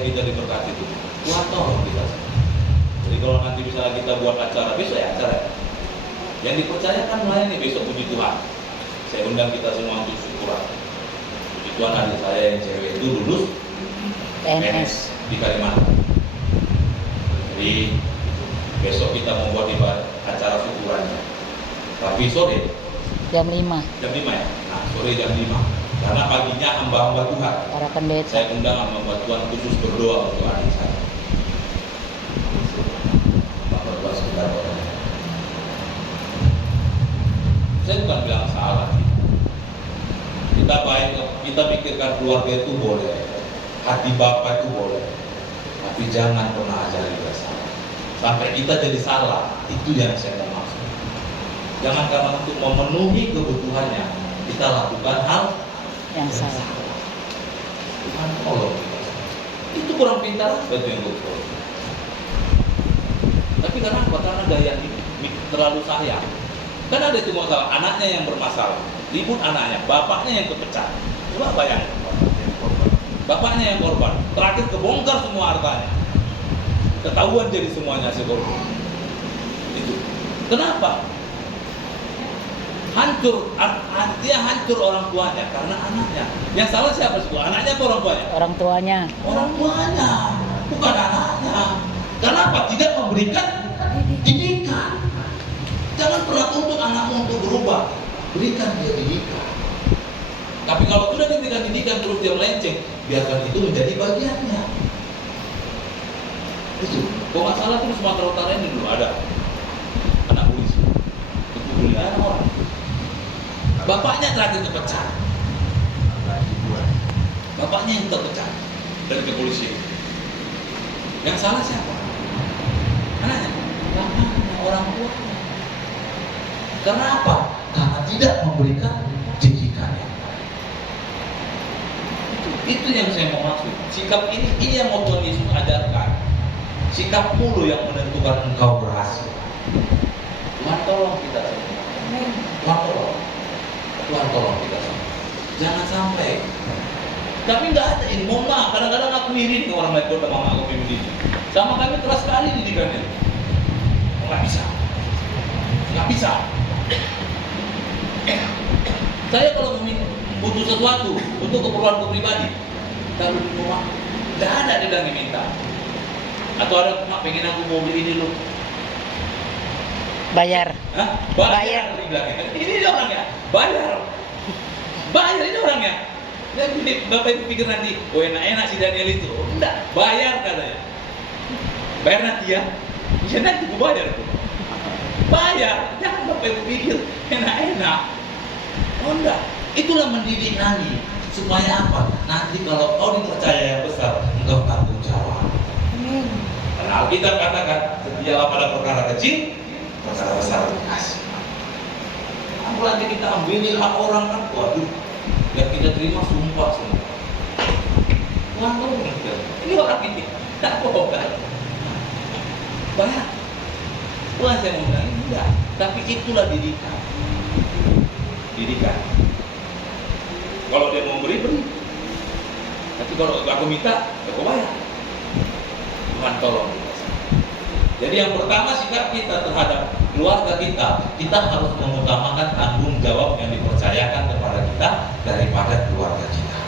supaya kita diberkati itu Tuhan tolong kita. Jadi kalau nanti misalnya kita buat acara besok ya acara yang dipercayakan melayani besok, puji Tuhan. Saya undang kita semua untuk syukuran. Puji Tuhan, adik saya yang cewek itu lulus PNS di Kalimantan. Jadi besok kita membuat acara syukurannya. Tapi sore jam 5. Jam 5 ya? Nah, sore jam 5. Karena paginya hamba-hamba Tuhan. Para pendeta. Saya undang hamba Tuhan khusus berdoa untuk adik saya. Bapak Tuhan sekitar orang. Saya bukan bilang salah. Kita baik, kita pikirkan keluarga itu boleh. Hati Bapak itu boleh. Tapi jangan pernah ajari kita salah. Sampai kita jadi salah, itu yang saya maksud. Jangan karena untuk memenuhi kebutuhannya kita lakukan hal yang salah. Tuhan tolong kita. Itu kurang pintar, itu yang betul. Tapi karena apa? Karena gaya ini terlalu sayang. Kan ada itu masalah, anaknya yang bermasalah, ribut anaknya, bapaknya yang kepecah. Coba bayangkan, bapaknya yang korban, terakhir kebongkar semua hartanya, ketahuan jadi semuanya si korban. Itu kenapa? Hancur, dia hancur orang tuanya karena anaknya. Yang salah siapa sih? Anaknya atau orang tuanya? Orang tuanya. Orang tuanya, bukan anaknya. Kenapa? Tidak memberikan didikan. Jangan pernah tuntut anakmu untuk berubah. Berikan dia didikan. Tapi kalau sudah diberikan didikan terus dia melenceng, biarkan itu menjadi bagiannya. Itu. Kalau nggak salah itu Sumatera Utara ini dulu ada anak polisi. Itu kuliah orang. Bapaknya terakhir terpecah. Bapaknya yang terpecah dari kepolisian. Yang salah siapa? Anaknya. Bapaknya, orang tua. Kenapa? Karena tidak memberikan didikannya. Itu yang saya mau maksud. Sikap ini yang mau Tuhan Yesus ajarkan. Sikap mulu yang menentukan engkau berhasil. Tuhan tolong kita semua. Tuhan tolong. Tuhan tolong kita semua. Jangan sampai. Tapi nggak ada ini. Mohon maaf. Kadang-kadang aku iri dengan orang lain kota mama aku begini. Sama kami keras sekali didikannya. Nggak bisa. Nggak bisa. Saya kalau butuh sesuatu untuk keperluanku pribadi, kalau di rumah tidak ada dia bilang minta. Atau ada mak pengen aku mau beli ini loh. Bayar. Hah? Bayar. Ini dia orangnya. Bayar. Bayar ini orangnya. Jadi bapak itu pikir nanti, oh enak-enak si Daniel itu. Enggak, bayar katanya. Bayar nanti ya. Ya nanti aku bayar tuh. Bayar, jangan bapak ibu pikir enak-enak. Oh enggak, itulah mendidik nanti. Supaya apa? Nanti kalau kau dipercaya yang besar, engkau tanggung jawab. Karena Alkitab katakan, setialah pada perkara kecil, perkara besar dikasih. Apalagi kita ambil hak orang kan, waduh, yang kita terima sumpah semua. Wah, ini orang ini, tak bohong. Bayar. Bukan saya mau bilang enggak, tapi itulah didikan. Didikan. Kalau dia mau beri, beri. Tapi kalau aku minta, aku bayar. Tuhan tolong kita. Jadi yang pertama sikap kita terhadap keluarga kita harus mengutamakan tanggung jawab yang dipercayakan kepada kita daripada keluarga kita.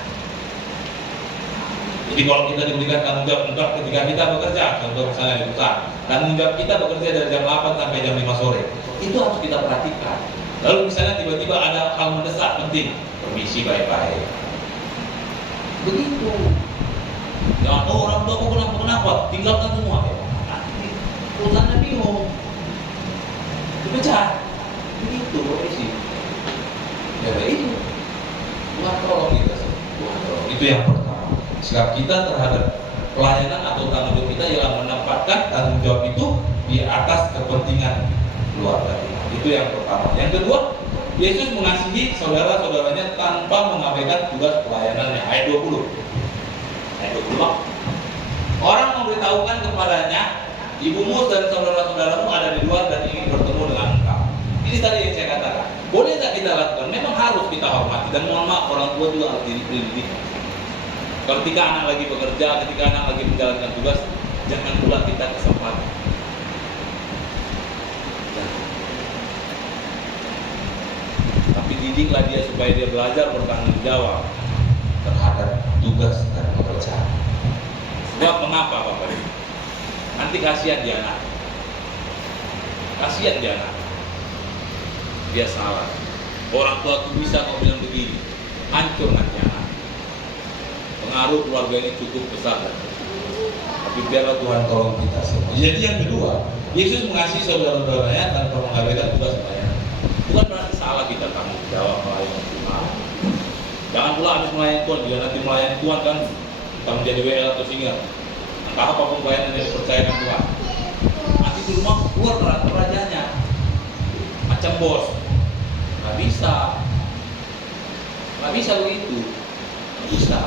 Jadi kalau kita diberikan tanggung jawab untuk ketika kita bekerja, contoh misalnya di perusahaan, tanggung jawab kita bekerja dari jam 8 sampai jam 5 sore, itu harus kita perhatikan. Lalu misalnya tiba-tiba ada hal mendesak penting, permisi baik-baik. Begitu. Jangan, oh orang tua aku kenapa? Tinggalkan semua. Nanti perusahaannya bingung. Dipecat. Begitu profesi. Ya itu. Tuhan tolong kita. Tuhan tolong. Itu yang pertama. Sikap kita terhadap pelayanan atau tanggung jawab kita ialah menempatkan tanggung jawab itu di atas kepentingan keluarga kita. Itu yang pertama. Yang kedua, Yesus mengasihi saudara-saudaranya tanpa mengabaikan tugas pelayanannya. Ayat 20. Ayat 20. Orang memberitahukan kepadanya, ibumu dan saudara-saudaramu ada di luar dan ingin bertemu dengan engkau. Ini tadi yang saya katakan. Boleh nggak kita lakukan? Memang harus kita hormati dan mohon maaf orang tua juga harus dididik. Ketika anak lagi bekerja, ketika anak lagi menjalankan tugas, jangan pula kita kesempatan. Jangan. Tapi didiklah dia supaya dia belajar bertanggung jawab terhadap tugas dan pekerjaan. Sebab mengapa Bapak Ibu? Nanti kasihan dia anak. Kasihan dia anak. Dia salah. Orang tua tuh bisa kok bilang begini, hancur nanti anak. Pengaruh keluarga ini cukup besar. Tapi biarlah Tuhan tolong kita semua. Jadi yang kedua, Yesus mengasihi saudara-saudaranya tanpa mengabaikan tugas pelayanan. Bukan berarti salah kita tanggung jawab melayani Tuhan. Jangan pula habis melayani Tuhan, bila nanti melayani Tuhan kan kita menjadi WL atau singa. Entah apapun pelayanan yang dipercayakan Tuhan. Nanti di rumah keluar kerajaannya. Macam bos. Nggak bisa begitu. Nggak bisa.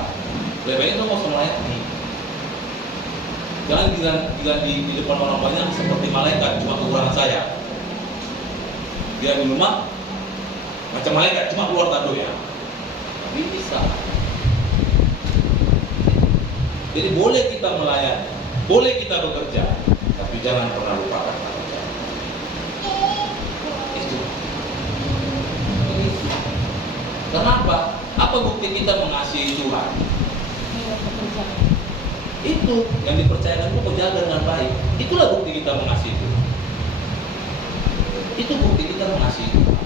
Lebih baik itu mau melayani. Jangan bila di depan orang banyak seperti malaikat, cuma kekurangan saya. Dia di rumah macam malaikat, cuma keluar tado ya. Tapi bisa. Jadi boleh kita melayani, boleh kita bekerja, tapi jangan pernah lupakan tanggung jawab. Itu. Kenapa? Apa bukti kita mengasihi Tuhan? Itu yang dipercayakan itu jaga dengan baik. Itulah bukti kita mengasihi Tuhan. Itu bukti kita mengasihi Tuhan.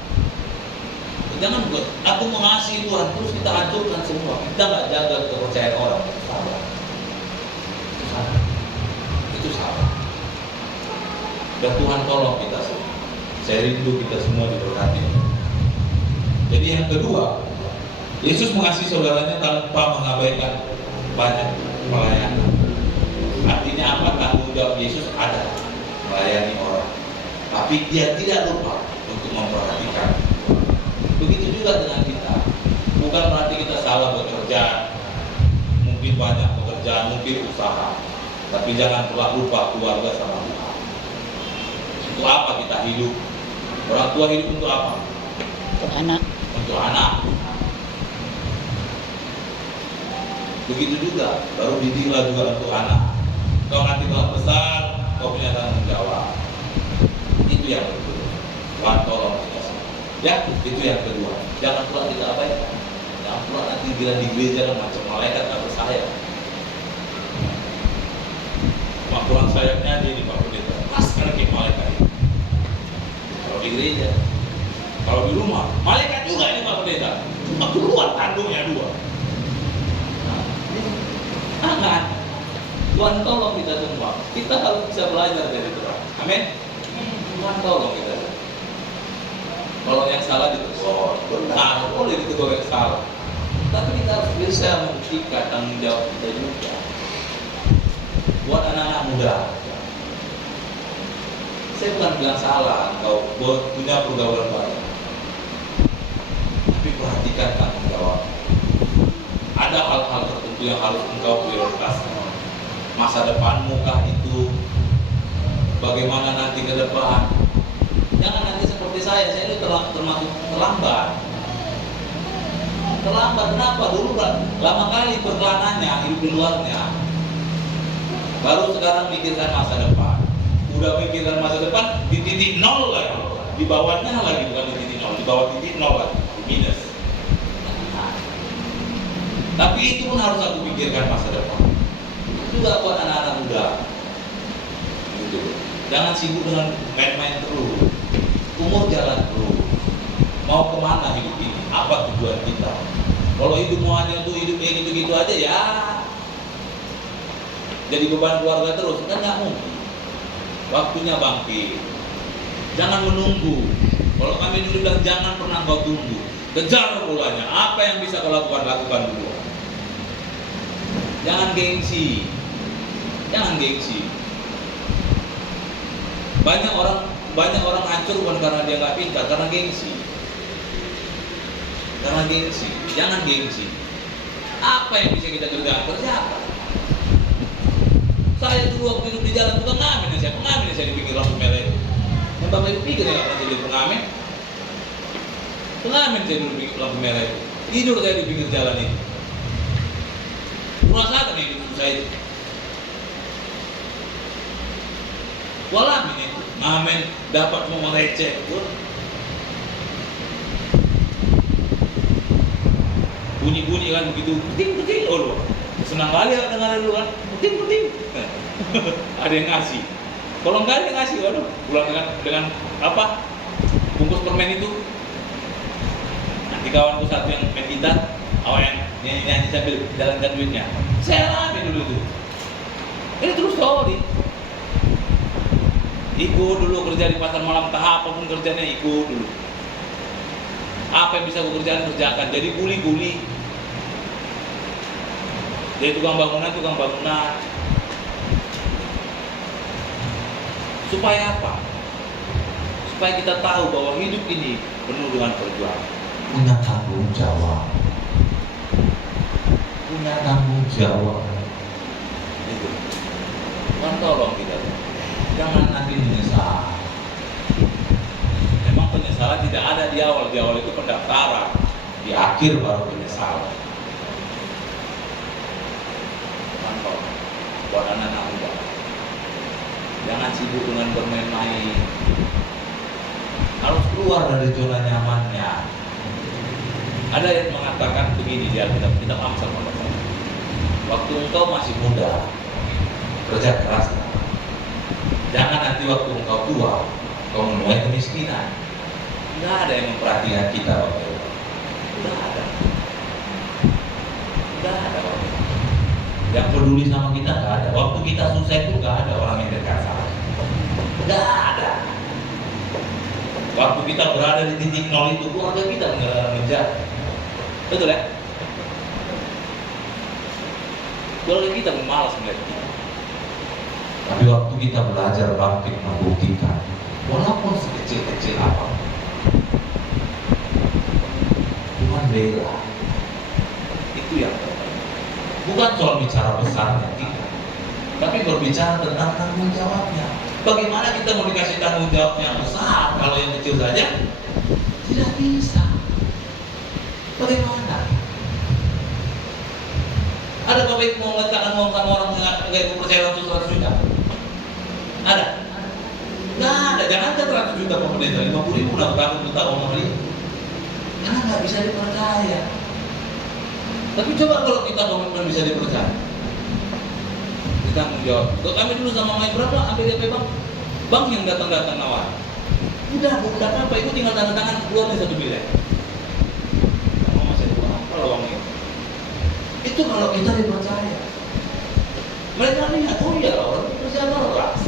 Jangan buat aku mengasihi Tuhan terus kita hancurkan semua. Kita nggak jaga kepercayaan orang. Salah. Itu salah. Dan Tuhan tolong kita semua. Saya rindu kita semua diberkati. Jadi yang kedua, Yesus mengasihi saudaranya tanpa mengabaikan banyak pelayanan. Artinya apa? Tanggung jawab Yesus ada melayani orang, tapi dia tidak lupa untuk memperhatikan. Begitu juga dengan kita. Bukan berarti kita salah bekerja, mungkin banyak pekerjaan, mungkin usaha, tapi jangan pernah lupa keluarga sama Tuhan. Untuk apa kita hidup? Orang tua hidup untuk apa? Untuk anak. Untuk anak. Begitu juga, baru didiklah juga untuk anak. Kau nanti kalau besar, kau punya tanggung jawab. Itu yang kedua. Tuhan tolong kita semua. Ya, itu yang kedua. Jangan pula kita abaikan. Jangan pula nanti bila di gereja macam malaikat atau saya. Cuma kurang sayapnya dia di Pak Pendeta. Pas karena kayak malaikat itu. Kalau di gereja, kalau di rumah, malaikat juga ini Pak Pendeta. Cuma keluar tanduknya dua. Jangan. Tuhan tolong kita semua. Kita harus bisa belajar dari Tuhan. Amin. Tuhan tolong kita. Kalau yang salah ditegur, benar, boleh ditegur yang salah. Tapi kita harus bisa membuktikan tanggung jawab kita juga. Buat anak-anak muda, saya bukan bilang salah, kau punya pergaulan baik. Tapi perhatikan tanggung jawab. Ada hal-hal tertentu yang harus engkau prioritaskan. Masa depanmu kah itu? Bagaimana nanti ke depan? Jangan nanti seperti saya ini termasuk terlambat. Terlambat kenapa? Dulu lama kali perkelanannya, hidup di luarnya. Baru sekarang mikirkan masa depan. Udah mikirkan masa depan di titik nol lagi. Di bawahnya lagi, bukan di titik nol, di bawah titik nol lagi, di minus. Tapi itu pun harus aku pikirkan masa depan. Itu juga buat anak-anak muda. Gitu. Jangan sibuk dengan main-main terus. Umur jalan terus. Mau kemana hidup ini? Apa tujuan kita? Kalau hidup mau hanya untuk hidup kayak gitu-gitu aja ya. Jadi beban keluarga terus kan nggak mungkin. Waktunya bangkit. Jangan menunggu. Kalau kami dulu bilang jangan pernah kau tunggu. Kejar bolanya. Apa yang bisa kau lakukan dulu. Jangan gengsi. Jangan gengsi. Banyak orang hancur bukan karena dia nggak pintar, karena gengsi. Karena gengsi. Jangan gengsi. Apa yang bisa kita kerjakan? Kerjakan. Saya dulu waktu hidup di jalan bukan pengamen saya di pinggir lampu merah itu. Yang Bapak Ibu pikir ya saya jadi pengamen? Pengamen saya dulu di lampu merah itu. Tidur saya di pinggir jalan itu. Rasakan hidup susah itu. Walamin itu, ngamen dapat mau receh, bunyi-bunyi kan begitu, puting, oh senang kali ya dengar dulu kan, puting. Ada yang ngasih. Kalau nggak ada yang ngasih, waduh, pulang dengan apa? Bungkus permen itu. Nanti kawanku satu yang main gitar, awal yang nyanyi sambil jalankan duitnya. Saya alami dulu itu. Ini terus story. Ikut dulu kerja di pasar malam, tahap apapun kerjanya ikut dulu. Apa yang bisa gue kerjakan. Jadi kuli. Jadi tukang bangunan. Supaya apa? Supaya kita tahu bahwa hidup ini penuh dengan perjuangan. Punya tanggung jawab. Itu. Kan tolong kita. Jangan nanti menyesal. Memang penyesalan tidak ada di awal. Di awal itu pendaftaran. Di akhir baru penyesalan. Mantap. Buat anak-anak muda. Jangan sibuk dengan bermain-main. Harus keluar dari zona nyamannya. Ada yang mengatakan begini di Alkitab, kita Amsal mengatakan, waktu engkau masih muda, Kerja keras. Jangan nanti waktu engkau tua, kau menuai kemiskinan. nggak ada yang Perhatian kita Bapak Ibu. nggak ada Bapak. Yang peduli sama kita nggak ada. Waktu kita susah itu nggak ada orang yang dekat sama kita. Nggak ada. Waktu kita berada di titik nol itu keluarga kita mengejar. Betul ya? Keluarga kita malas melihat kita. Tapi waktu kita belajar bangkit membuktikan, walaupun sekecil-kecil apa, Tuhan bela. Itu yang terbaik. Bukan soal bicara besarnya, tidak. Tapi berbicara tentang tanggung jawabnya. Bagaimana kita mau dikasih tanggung jawab yang besar kalau yang kecil saja? Tidak bisa. Bagaimana? Ada Bapak Ibu mau mengatakan orang nggak ibu percaya 100 juta? Ada? Nggak ada. Jangankan 100 juta pemerintah, 50.000 udah takut minta uang pemerintah. Karena nggak bisa dipercaya. Tapi coba kalau kita komitmen bisa dipercaya. Kita menjawab. Untuk kami dulu sama Mike berapa? Ambil DP bang. Bang yang datang nawar. Udah, bukan apa itu tinggal tanda tangan keluar nih 1 miliar. Kamu masih kurang apa uangnya? Itu kalau kita dipercaya. Mereka lihat, oh iya orang bekerja keras.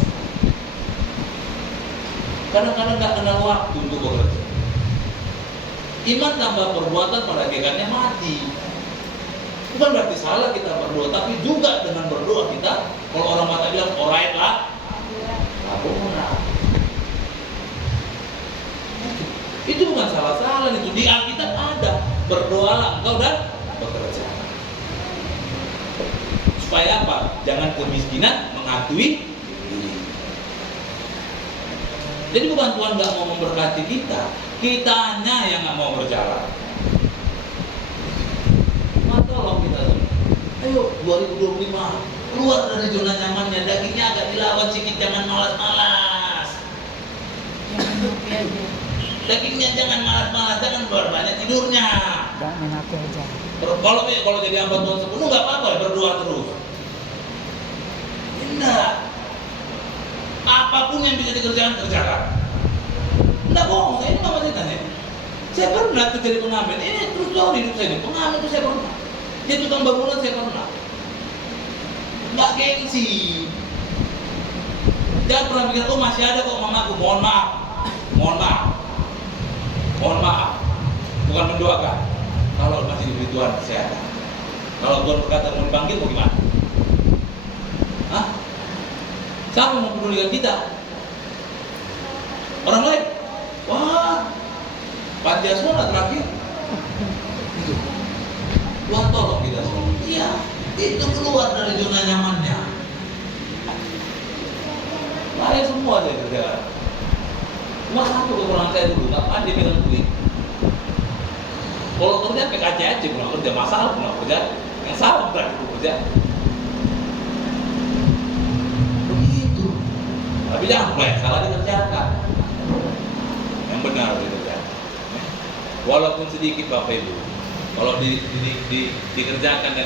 Kadang-kadang nggak kenal waktu untuk bekerja. Iman tambah perbuatan pada hakikatnya mati. Bukan berarti salah kita berdoa, tapi juga dengan berdoa kita, kalau orang Batak bilang alright lah, laporan. Itu bukan salah-salah, itu di Alkitab ada. Berdoalah engkau dan bekerja. Supaya apa? Jangan kemiskinan menghantui diri. Jadi bukan Tuhan nggak mau memberkati kita, kitanya yang nggak mau berjalan. Tolong kita tuh. Ayo 2025 keluar dari zona nyamannya, dagingnya agak dilawan sedikit, jangan malas-malas. Dagingnya jangan malas-malas, jangan keluar banyak tidurnya. Jangan main HP aja. Kalau jadi hamba Tuhan sepenuh nggak apa-apa, berdoa terus. Tidak. Apapun yang bisa dikerjakan, kerjakan. Tidak bohong, saya ini nggak masih tanya. Saya pernah tuh jadi pengamen. Ini terus jauh hidup saya ini. Pengamen itu saya pernah. Jadi tukang bangunan saya pernah. Nggak gengsi. Jangan pernah pikir, oh masih ada kok mamaku. Mohon maaf. Bukan mendoakan. Kalau masih diberi Tuhan kesehatan. Kalau Tuhan berkata mau dipanggil, mau gimana? Hah? Siapa yang mempedulikan kita? Orang lain? Wah, panti asuhan terakhir. Itu. Tuhan tolong kita semua. Iya, itu keluar dari zona nyamannya. Lain semua saya kerjakan. Cuma satu kekurangan saya dulu, nggak pandai pegang duit. Kalau kerja PKC aja, pulang kerja masalah, pulang kerja yang salah berarti. kerja. Begitu. Tapi jangan banyak salah dikerjakan. Yang benar dikerjakan. Walaupun sedikit Bapak Ibu, kalau dikerjakan dan